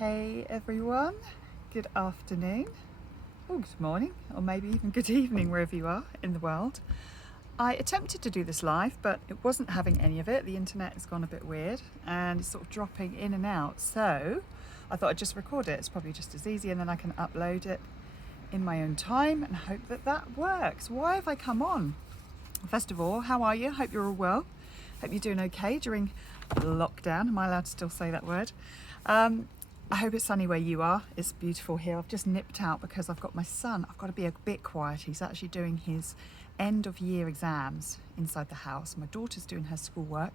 Hey everyone, good afternoon, or good morning, or maybe even good evening wherever you are in the world. I attempted to do this live, but it wasn't having any of it. The internet has gone a bit weird and it's sort of dropping in and out. So I thought I'd just record it. It's probably just as easy, and then I can upload it in my own time and hope that that works. Why have I come on? First of all, how are you? Hope you're all well. Hope you're doing okay during lockdown. Am I allowed to still say that word? I hope it's sunny where you are. It's beautiful here. I've just nipped out because I've got my son. I've got to be a bit quiet. He's actually doing his end of year exams inside the house. My daughter's doing her schoolwork.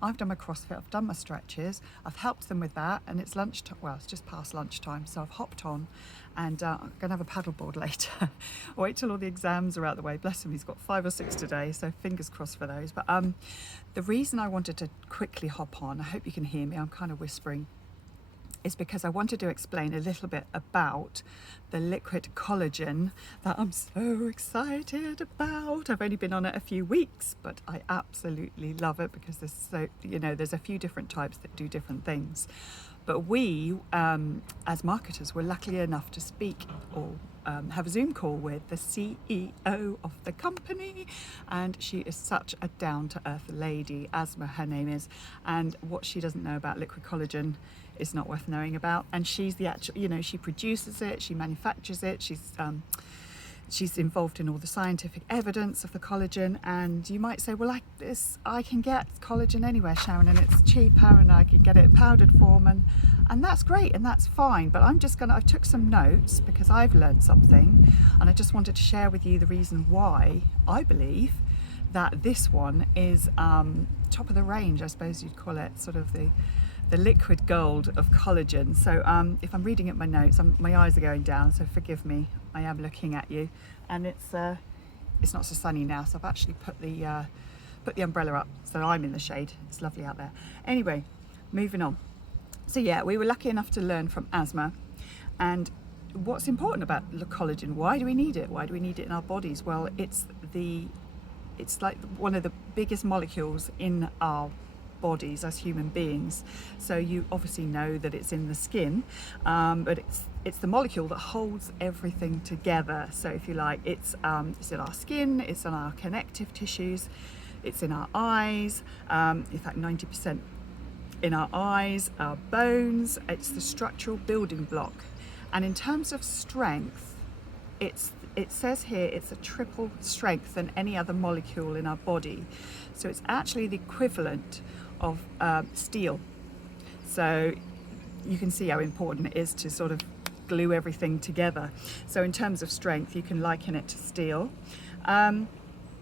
I've done my CrossFit, I've done my stretches, I've helped them with that, and it's lunchtime. Well, it's just past lunchtime, so I've hopped on and I'm going to have a paddleboard later. Wait till all the exams are out the way. Bless him, he's got 5 or 6 today, so fingers crossed for those. But the reason I wanted to quickly hop on, I hope you can hear me, I'm kind of whispering, is because I wanted to explain a little bit about the liquid collagen that I'm so excited about. I've only been on it a few weeks, but I absolutely love it because there's a few different types that do different things. But we, as marketers, were lucky enough to speak or have a Zoom call with the CEO of the company, and she is such a down-to-earth lady. Asma, her name is, and what she doesn't know about liquid collagen is not worth knowing about. And she's the actual, she produces it, she manufactures it, she's involved in all the scientific evidence of the collagen. And you might say, well, I can get collagen anywhere, Sharon, and it's cheaper, and I can get it in powdered form, and that's great, and that's fine. But I took some notes because I've learned something, and I just wanted to share with you the reason why I believe that this one is top of the range, I suppose you'd call it, sort of the liquid gold of collagen. So if I'm reading at my notes, my eyes are going down, so forgive me. I am looking at you, and it's not so sunny now, so I've actually put the umbrella up so I'm in the shade. It's lovely out there. Anyway, moving on. So yeah, we were lucky enough to learn from Asma, and what's important about the collagen. Why do we need it? Why do we need it in our bodies? Well, it's like one of the biggest molecules in our bodies as human beings. So you obviously know that it's in the skin, but it's the molecule that holds everything together. So if you like, it's in our skin, it's in our connective tissues, it's in our eyes, in fact 90% in our eyes, our bones. It's the structural building block. And in terms of strength, it says here it's a triple strength than any other molecule in our body. So it's actually the equivalent of steel. So you can see how important it is to sort of glue everything together. So in terms of strength, you can liken it to steel.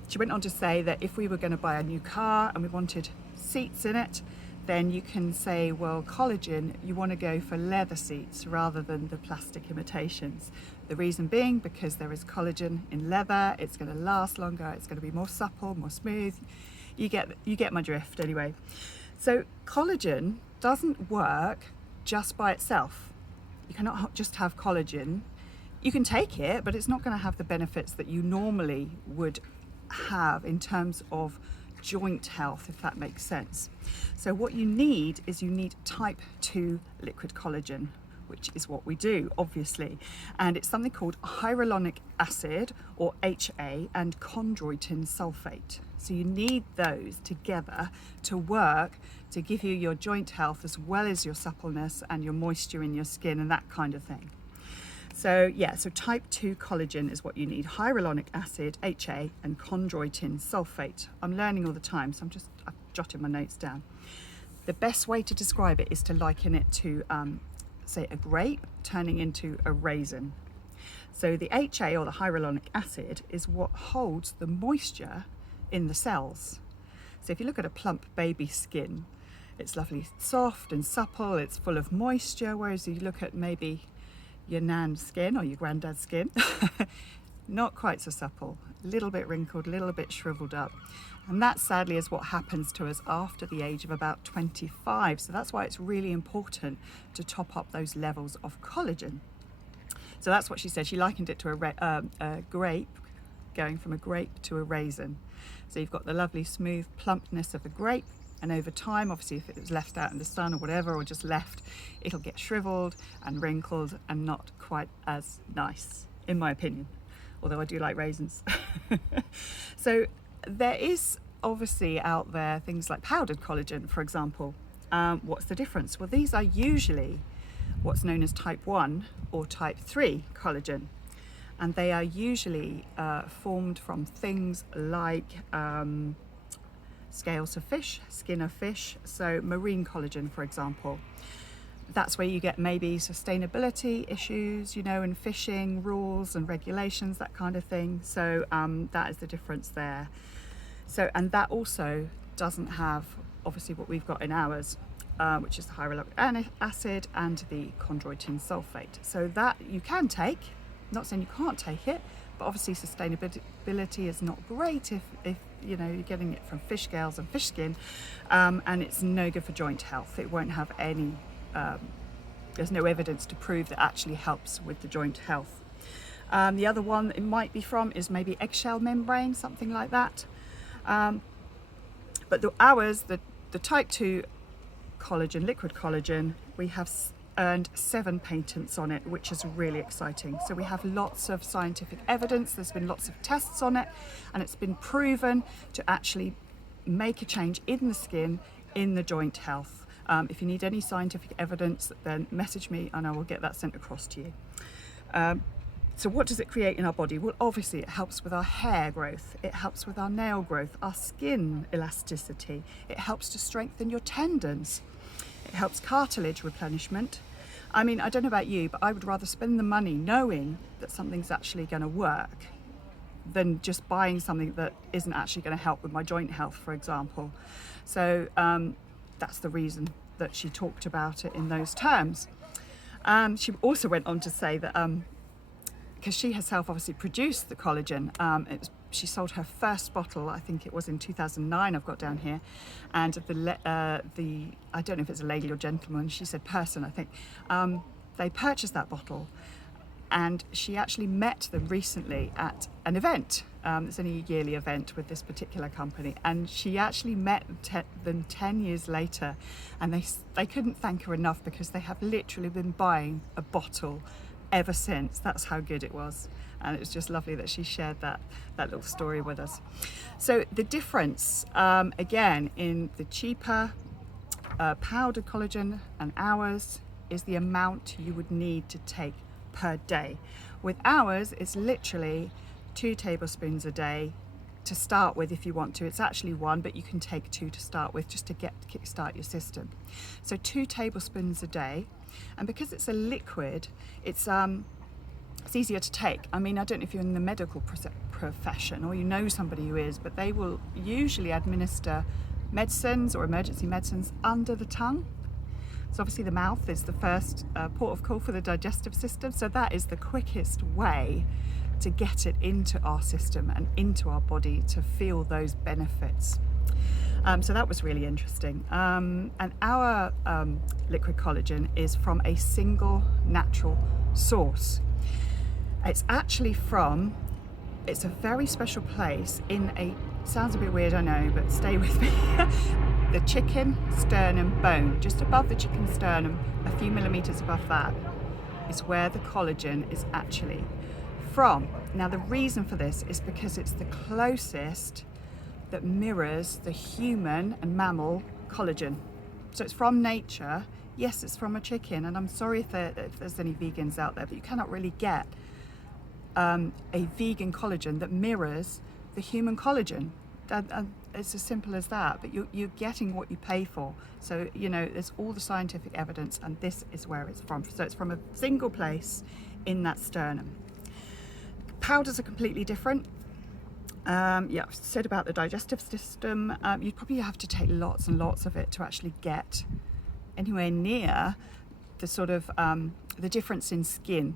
She went on to say that if we were going to buy a new car and we wanted seats in it, then you can say, well, collagen, you want to go for leather seats rather than the plastic imitations. The reason being because there is collagen in leather, it's going to last longer, it's going to be more supple, more smooth. You get my drift anyway. So collagen doesn't work just by itself. You cannot just have collagen. You can take it, but it's not going to have the benefits that you normally would have in terms of joint health, if that makes sense. So what you need is type 2 liquid collagen, which is what we do, obviously. And it's something called hyaluronic acid, or HA, and chondroitin sulfate. So you need those together to work to give you your joint health as well as your suppleness and your moisture in your skin and that kind of thing. So yeah, so type 2 collagen is what you need. Hyaluronic acid, HA, and chondroitin sulfate. I'm learning all the time, so I've jotted my notes down. The best way to describe it is to liken it to, say, a grape turning into a raisin. So the HA, or the hyaluronic acid, is what holds the moisture in the cells. So if you look at a plump baby skin, it's lovely, soft and supple, it's full of moisture, whereas you look at maybe your nan's skin or your granddad's skin, not quite so supple, a little bit wrinkled, a little bit shriveled up. And that sadly is what happens to us after the age of about 25. So that's why it's really important to top up those levels of collagen. So that's what she said. She likened it to a grape, going from a grape to a raisin. So you've got the lovely smooth plumpness of a grape, And over time, obviously, if it was left out in the sun or whatever, or just left, it'll get shriveled and wrinkled and not quite as nice, in my opinion, although I do like raisins. So there is obviously out there things like powdered collagen, for example. What's the difference? Well, these are usually what's known as type 1 or type 3 collagen, and they are usually formed from things like scales of fish, skin of fish, so marine collagen, for example. That's where you get maybe sustainability issues, you know, and fishing rules and regulations, that kind of thing. So that is the difference there. So, and that also doesn't have obviously what we've got in ours, which is the hyaluronic acid and the chondroitin sulfate. So that you can take, not saying you can't take it, but obviously sustainability is not great if you know you're getting it from fish scales and fish skin, and it's no good for joint health. It won't have any, there's no evidence to prove that actually helps with the joint health. The other one it might be from is maybe eggshell membrane, something like that. But ours, the type 2 collagen, liquid collagen, we have earned 7 patents on it, which is really exciting. So we have lots of scientific evidence, there's been lots of tests on it, and it's been proven to actually make a change in the skin, in the joint health. If you need any scientific evidence, then message me and I will get that sent across to you. So what does it create in our body? Well, obviously it helps with our hair growth, it helps with our nail growth, our skin elasticity, it helps to strengthen your tendons, it helps cartilage replenishment. I mean, I don't know about you, but I would rather spend the money knowing that something's actually going to work than just buying something that isn't actually going to help with my joint health, for example. So that's the reason that she talked about it in those terms. She also went on to say that because she herself obviously produced the collagen, she sold her first bottle, I think it was in 2009, I've got down here, and I don't know if it's a lady or gentleman, she said person, I think, they purchased that bottle, and she actually met them recently at an event. It's only a yearly event with this particular company, and she actually met them 10 years later, and they couldn't thank her enough because they have literally been buying a bottle ever since. That's how good it was, and it was just lovely that she shared that little story with us. So the difference again in the cheaper powdered collagen and ours is the amount you would need to take per day. With ours, it's literally 2 tablespoons a day to start with. If you want to, it's actually 1, but you can take 2 to start with, just to kickstart your system. So 2 tablespoons a day, and because it's a liquid, it's easier to take. I mean, I don't know if you're in the medical profession or you know somebody who is, but they will usually administer medicines or emergency medicines under the tongue. So obviously the mouth is the first port of call for the digestive system, so that is the quickest way to get it into our system and into our body to feel those benefits. So that was really interesting. And our liquid collagen is from a single natural source. It's actually from, it's a very special place in a, sounds a bit weird, I know, but stay with me. The chicken sternum bone, just above the chicken sternum, a few millimeters above that, is where the collagen is actually from. Now the reason for this is because it's the closest that mirrors the human and mammal collagen. So it's from nature. Yes, it's from a chicken, and I'm sorry if there's any vegans out there, but you cannot really get a vegan collagen that mirrors the human collagen. It's as simple as that, but you're getting what you pay for. So, you know, there's all the scientific evidence, and this is where it's from. So it's from a single place in that sternum. Powders are completely different. Yeah, I've said about the digestive system, you'd probably have to take lots and lots of it to actually get anywhere near the sort of the difference in skin.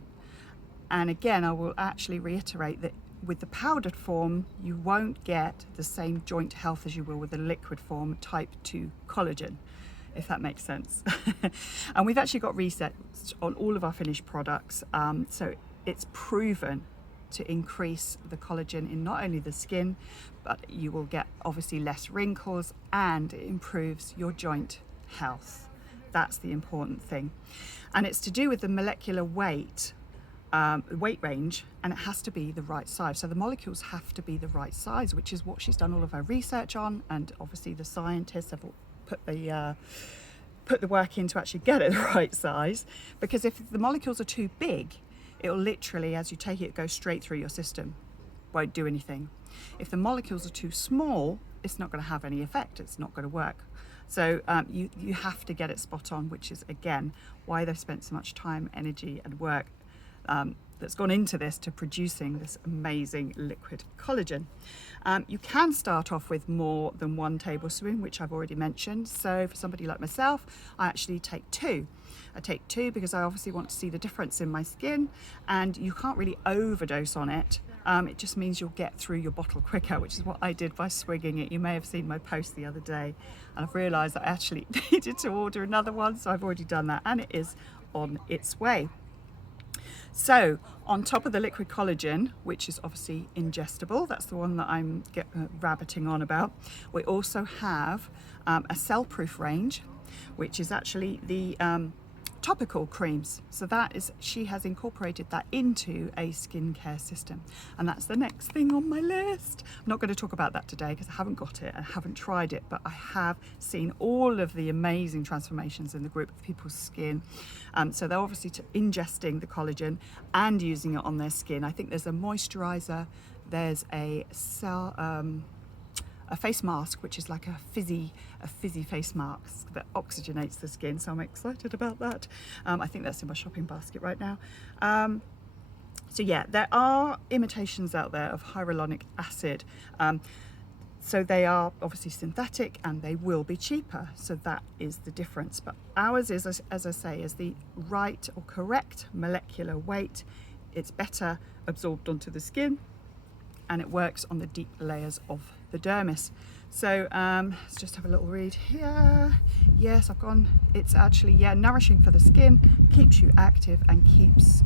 And again, I will actually reiterate that with the powdered form, you won't get the same joint health as you will with the liquid form, type 2 collagen, if that makes sense. And we've actually got research on all of our finished products, so it's proven to increase the collagen in not only the skin, but you will get obviously less wrinkles, and it improves your joint health. That's the important thing. And it's to do with the molecular weight range, and it has to be the right size. So the molecules have to be the right size, which is what she's done all of her research on, and obviously the scientists have put the work in to actually get it the right size. Because if the molecules are too big, it'll literally, as you take it, go straight through your system, won't do anything. If the molecules are too small, it's not going to have any effect, it's not going to work. So you have to get it spot on, which is again why they've spent so much time, energy and work that's gone into this to producing this amazing liquid collagen. You can start off with more than 1 tablespoon, which I've already mentioned. So for somebody like myself, I actually take 2. I take 2 because I obviously want to see the difference in my skin, and you can't really overdose on it. It just means you'll get through your bottle quicker, which is what I did by swigging it. You may have seen my post the other day, and I've realised I actually needed to order another one, so I've already done that, and it is on its way. So on top of the liquid collagen, which is obviously ingestible, that's the one that I'm rabbiting on about, we also have a cell-proof range, which is actually the topical creams. So that is, she has incorporated that into a skincare system, and that's the next thing on my list. I'm not going to talk about that today because I haven't got it, I haven't tried it, but I have seen all of the amazing transformations in the group of people's skin. So they're obviously ingesting the collagen and using it on their skin. I think there's a moisturizer, there's a face mask, which is like a fizzy face mask that oxygenates the skin, so I'm excited about that. I think that's in my shopping basket right now. So yeah, there are imitations out there of hyaluronic acid. So they are obviously synthetic and they will be cheaper, so that is the difference. But ours is, as I say, is the right or correct molecular weight. It's better absorbed onto the skin, and it works on the deep layers of the dermis. So let's just have a little read here. Yes, I've gone, it's actually, yeah, nourishing for the skin, keeps you active and keeps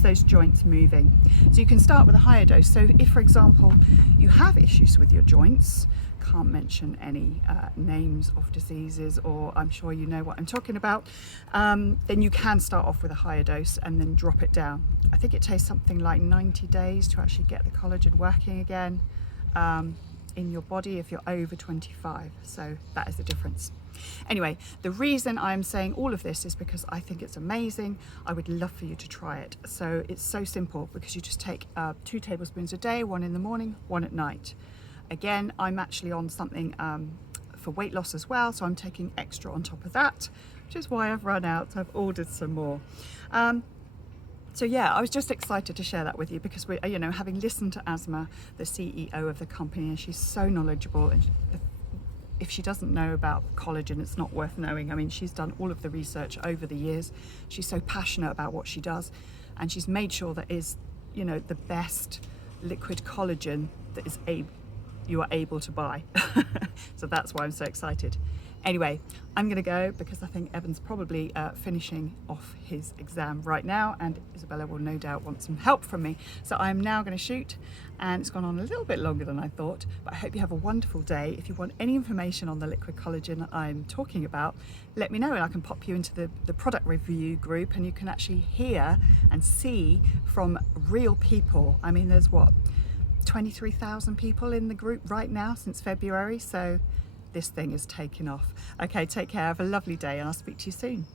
those joints moving. So you can start with a higher dose. So if, for example, you have issues with your joints, can't mention any names of diseases, or I'm sure you know what I'm talking about, then you can start off with a higher dose and then drop it down. I think it takes something like 90 days to actually get the collagen working again in your body if you're over 25, so that is the difference. Anyway, the reason I'm saying all of this is because I think it's amazing. I would love for you to try it. So it's so simple, because you just take 2 tablespoons a day, 1 in the morning, 1 at night. Again, I'm actually on something for weight loss as well, so I'm taking extra on top of that, which is why I've run out. I've ordered some more. So yeah, I was just excited to share that with you, because we, you know, having listened to Asma, the CEO of the company, and she's so knowledgeable, and if she doesn't know about collagen, it's not worth knowing. I mean, she's done all of the research over the years. She's so passionate about what she does, and she's made sure that is, you know, the best liquid collagen that is you are able to buy. So that's why I'm so excited. Anyway, I'm going to go because I think Evan's probably finishing off his exam right now, and Isabella will no doubt want some help from me. So I'm now going to shoot, and it's gone on a little bit longer than I thought, but I hope you have a wonderful day. If you want any information on the liquid collagen I'm talking about, let me know and I can pop you into the product review group, and you can actually hear and see from real people. I mean, there's what, 23,000 people in the group right now since February, so this thing is taking off. Okay, take care, have a lovely day, and I'll speak to you soon.